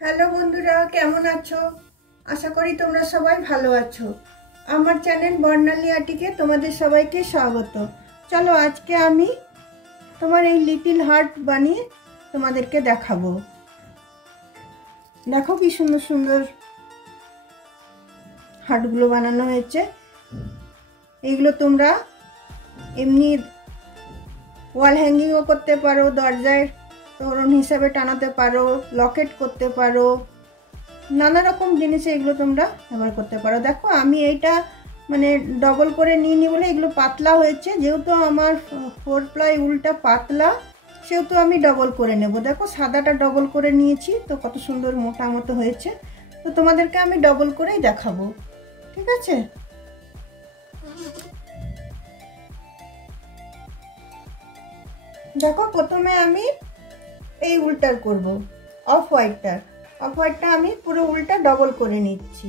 Hello বন্ধুরা, কেমন আছো? আশা করি তোমরা সবাই ভালো আছো। আমার চ্যানেল বর্ণালী আর্টিকে তোমাদের সবাইকে স্বাগত। চলো আজকে আমি তোমার এই লিটল হার্ট বানিয়ে তোমাদেরকে দেখাবো। দেখো কি সুন্দর সুন্দর হার্টগুলো বানানো হয়েছে। এইগুলো তোমরা এমনি ওয়াল হ্যাঙ্গিংও করতে পারো, দরজায় তোরণ হিসাবে টানাতে পারো, লকেট করতে পারো, নানা রকম জিনিসে এগুলো তোমরা ব্যবহার করতে পারো। দেখো আমি এইটা মানে ডবল করে নিইনি বলে এগুলো পাতলা হয়েছে। যেহেতু আমার 4 প্লাই উলটা পাতলা, সেহেতু আমি ডবল করে নেব। দেখো সাদাটা ডবল করে নিয়েছি, তো কত সুন্দর মোটা মতো হয়েছে। তো তোমাদেরকে আমি ডবল করেই দেখাবো, ঠিক আছে? দেখো প্রথমে আমি এই উলটার করব, অফ হোয়াইটটা আমি পুরো উলটা ডবল করে নিচ্ছি।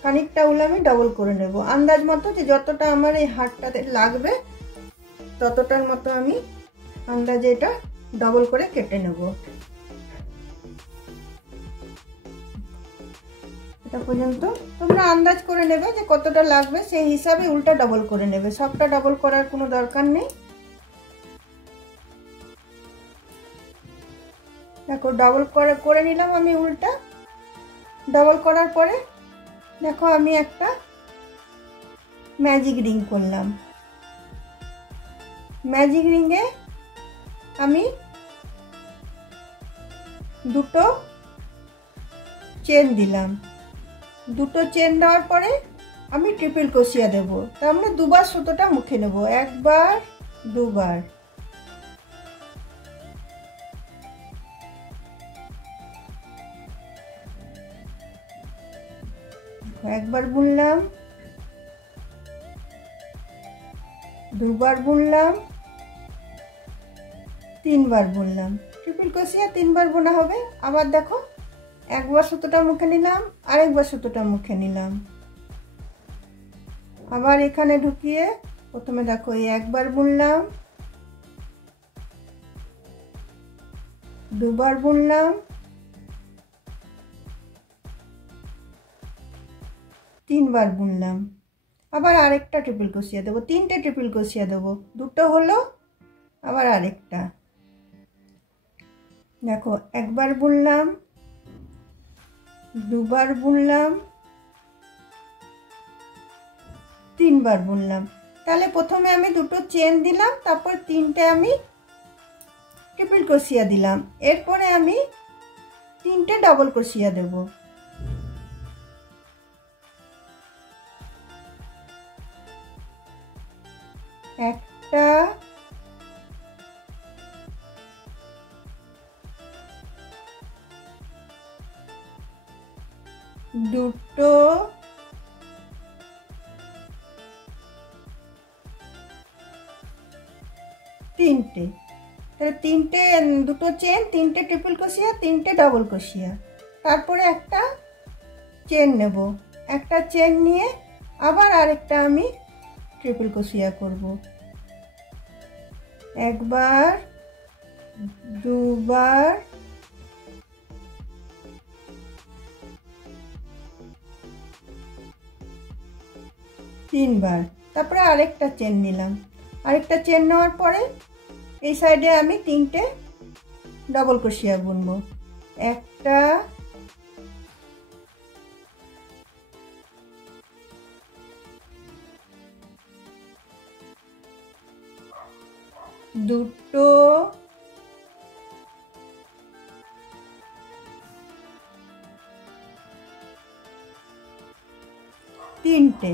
খানিকটা উল আমি ডবল করে নেব, আন্দাজ মতো যে যতটা আমার এই হারটাতে লাগবে ততটার মতো আমি আন্দাজে এটা ডবল করে কেটে নেব। এটা পর্যন্ত তোমরা আন্দাজ করে নেবে যে কতটা লাগবে, সেই হিসাবে উলটা ডবল করে নেবে। সবটা ডবল করার কোনো দরকার নেই। দেখো ডবল করে নিলাম আমি উলটা। ডবল করার পরে দেখো আমি একটা ম্যাজিক রিং করলাম। ম্যাজিক রিংয়ে আমি দুটো চেন দিলাম। দুটো চেন দেওয়ার পরে আমি ট্রিপল ক্রোশিয়া দেব। তার মানে দুবার সুতোটা মুখে নেব, একবার দুবার। একবার বুনলাম, দুবার বুনলাম, তিনবার বুনলাম। ট্রিপল ক্রোশিয়া তিনবার বোনা হবে। আবার দেখো একবার সুতোটা মুখে নিলাম, আরেকবার সুতোটা মুখে নিলাম, আবার এখানে ঢুকিয়ে প্রথমে দেখো এই একবার বুনলাম, দুবার বুনলাম, তিনবার বুনলাম, আবার আরেকটা ট্রিপল ক্রোশিয়া দেবো। তিনটে ট্রিপল ক্রোশিয়া দেবো, দুটো হলো, আবার আরেকটা। দেখো একবার বুনলাম, দুবার বুনলাম, তিনবার বুনলাম। তাহলে প্রথমে আমি দুটো চেন দিলাম, তারপর তিনটে আমি ট্রিপল ক্রোশিয়া দিলাম। এরপরে আমি তিনটে ডবল ক্রোশিয়া দেব। একটা, দুটো, তিনটে। তাহলে তিনটে, দুটো চেন, তিনটে ট্রিপল ক্রোশিয়া, তিনটে ডবল ক্রোশিয়া। তারপরে একটা চেন নেব, একটা চেন নিয়ে আবার আরেকটা আমি ট্রিপল ক্রোশিয়া করব। একবার, দুবার, তিনবার। তারপরে আরেকটা চেন নিলাম। আরেকটা চেন নেওয়ার পরে এই সাইডে আমি তিনটে ডবল ক্রোশিয়া বুনবো। একটা, দুটো, তিনটে।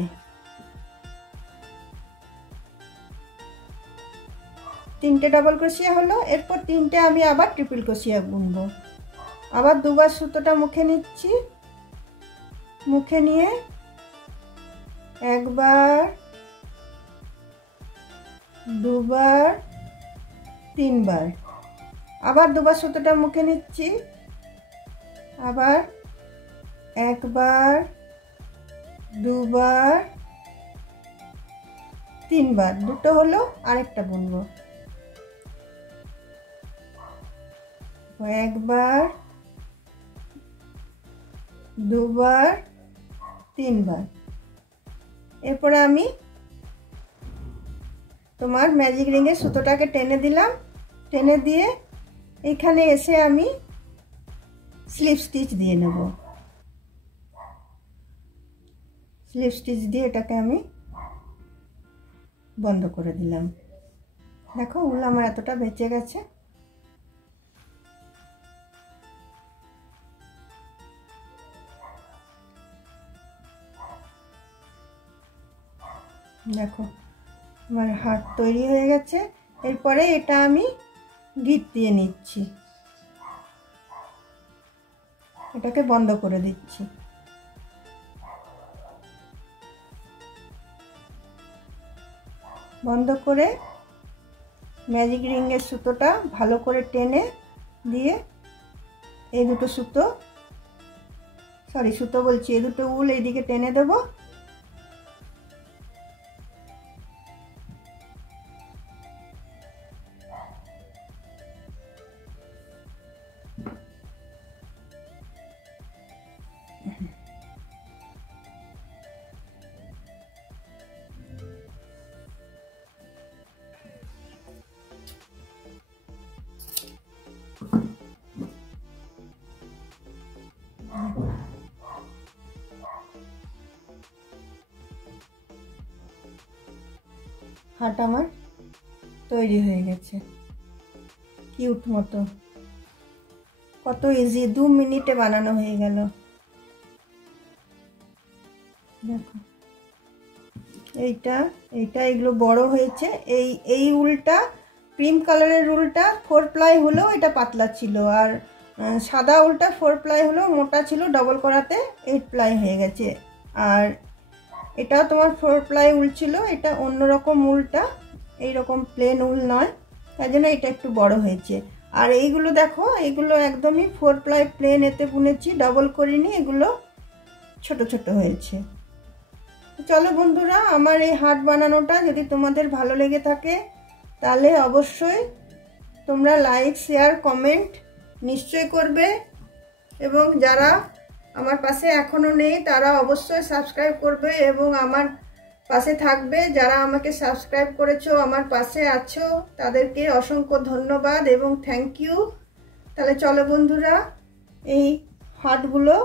তিনটে ডবল ক্রোশিয়া হলো। এরপর তিনটে আমি আবার ট্রিপল ক্রোশিয়া বুনবো। আবার দুবার সুতোটা মুখে নিচ্ছি, মুখে নিয়ে একবার, দুবার, তিনবার। আবার দুবার সুতোটা মুখে নিচ্ছি, আবার একবার, দুবার, তিনবার। দুটো হলো, আরেকটা বুনবো। একবার, দুবার, তিনবার। এরপরে আমি তোমার ম্যাজিক রিংয়ের সুতোটাকে টেনে দিলাম, টেনে দিয়ে এখানে এসে আমি স্লিপ স্টিচ দিয়ে নেব। স্লিপ স্টিচ দিয়ে এটাকে আমি বন্ধ করে দিলাম। দেখো উল আমার এতটা বেঁচে গেছে। দেখো আমার হাত তৈরি হয়ে গেছে। এরপরে এটা আমি গিট দিয়ে নিচ্ছি, এটাকে বন্ধ করে দিচ্ছি। বন্ধ করে ম্যাজিক রিংয়ের সুতোটা ভালো করে টেনে দিয়ে এই দুটো সুতো, সুতো বলছি, এই দুটো উল এইদিকে টেনে দেবো। হাট আমার তৈরি হয়ে গেছে, কিউট মতো। কত ইজি, 2 মিনিটে বানানো হয়ে গেল। দেখো এইটা এগুলো বড় হয়েছে। এই উলটা, ক্রিম কালারের উলটা 4 প্লাই হলেও এটা পাতলা ছিল, আর সাদা উলটা 4 প্লাই হলেও মোটা ছিল, ডবল করাতে 8 প্লাই হয়ে গেছে। আর এটাও তোমার 4 প্লাই উল ছিল, এটা অন্যরকম উলটা, এইরকম প্লেন উল নয়, তাই জন্য এটা একটু বড় হয়েছে। আর এইগুলো দেখো, এগুলো একদমই 4 প্লাই প্লেন এতে বুনেছি, ডবল করিনি, এগুলো ছোট ছোট হয়েছে। চলো বন্ধুরা, আমার এই হাট বানানোটা যদি তোমাদের ভালো লেগে থাকে তাহলে অবশ্যই তোমরা লাইক, শেয়ার, কমেন্ট নিশ্চয়ই করবে, এবং যারা আমার পাশে এখনো নেই তারা অবশ্যই সাবস্ক্রাইব করবে এবং আমার পাশে থাকবে। যারা আমাকে সাবস্ক্রাইব করেছো, আমার পাশে আছো, তাদেরকে অসংখ্য ধন্যবাদ এবং থ্যাংক ইউ। তাহলে চলো বন্ধুরা, এই হাটগুলো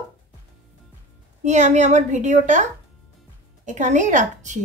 নিয়ে আমি আমার ভিডিওটা এখানেই রাখছি।